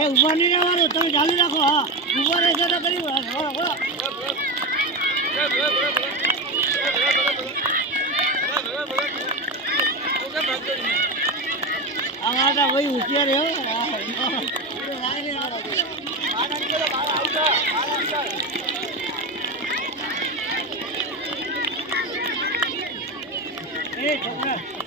ઉભા નહીં રહેવાનું તમે ચાલુ રાખો હા ઉભા રહેશો તો કરી અમારા ભાઈ હોશિયાર રહ્યો છોકરા